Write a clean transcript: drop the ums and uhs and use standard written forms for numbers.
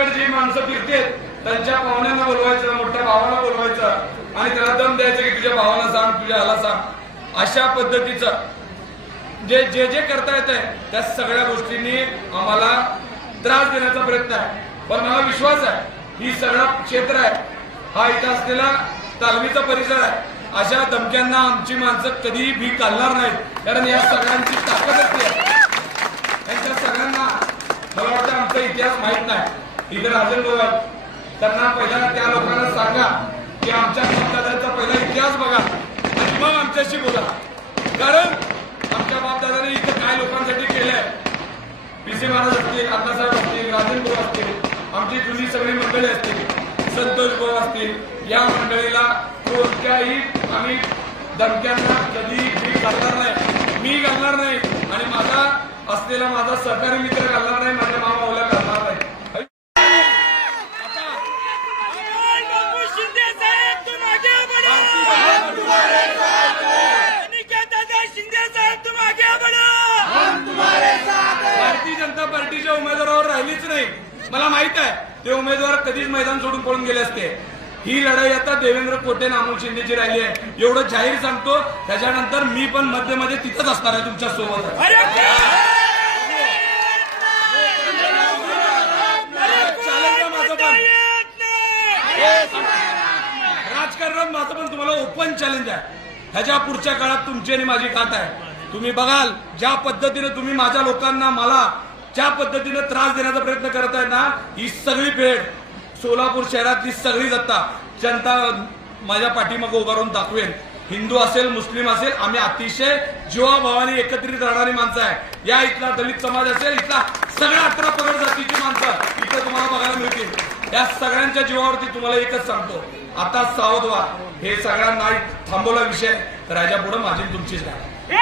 सगळीकडे जी माणसं फिरतेत त्यांच्या पाहुण्यांना बोलवायचं, मोठ्या भावाला बोलवायचं आणि त्याला दम द्यायचं की तुझ्या भावाला सांग, तुझ्या ह्याला सांग. अशा पद्धतीचं जे जे जे करता येत आहे त्या सगळ्या गोष्टींनी आम्हाला त्रास देण्याचा प्रयत्न आहे. पण मला विश्वास आहे ही सगळं क्षेत्र आहे, हा इथं असलेला तालमीचा परिसर आहे. अशा धमक्यांना आमची माणसं कधीही भीक घालणार नाहीत, कारण या सगळ्यांची ताकदच आहे. त्यांच्या सगळ्यांना मला वाटतं आमचा इतिहास माहित नाही. इथे राजन भाऊ आहेत, त्यांना पहिला त्या लोकांना सांगा की आमच्या बापदादांचा पहिला इतिहास बघा आणि मग आमच्याशी बोला. कारण आमच्या बापदादाने इथं काय लोकांसाठी केलंय, पीसी महाराज असतील, अण्णासाहेब असतील, राजन भाऊ असतील, आमची जुनी सगळी मंडळी असतील, संतोष भाऊ असतील, या मंडळीला कोणत्याही आम्ही धमक्यांना कधी भीक घालणार नाही, मी घालणार नाही आणि माझा असलेला माझा सहकारी मित्र घालणार नाही, माझ्या मामाला घालणार नाही. भारतीय जनता पार्टीच्या उमेदवारावर राहिलीच नाही. मला माहित आहे ते उमेदवार कधीच मैदान सोडून पळून गेले असते. ही लढाई आता देवेंद्र कोटे अमोल शिंदेची राहिली आहे, एवढं जाहीर सांगतो. त्याच्यानंतर मी पण मध्ये मध्ये तिथंच असणार आहे तुमच्या सोबत. राजकारणात माझं पण तुम्हाला ओपन चॅलेंज आहे. ह्याच्या पुढच्या काळात तुमची आणि माझी गाठ आहे. तुम्ही बघाल ज्या पद्धतीने तुम्ही माझ्या लोकांना मला ज्या पद्धतीने त्रास देण्याचा प्रयत्न करत आहे ना, ही सगळी फेड सोलापूर शहरातली सगळी जनता माझ्या पाठीमागे उभा राहून दाखवेन. हिंदू असेल, मुस्लिम असेल, आम्ही अतिशय जीवाभावाने एकत्रित राहणारी माणसं आहे. या इथला दलित समाज असेल, इथला सगळ्या 18 पगड जातीची माणसं इथं तुम्हाला बघायला मिळतील. या सगळ्यांच्या जीवावरती तुम्हाला एकच सांगतो, आता सावध व्हा. हे सगळ्यांना थांबवला विषय तर ह्याच्या पुढे माझी तुमचीच नाही.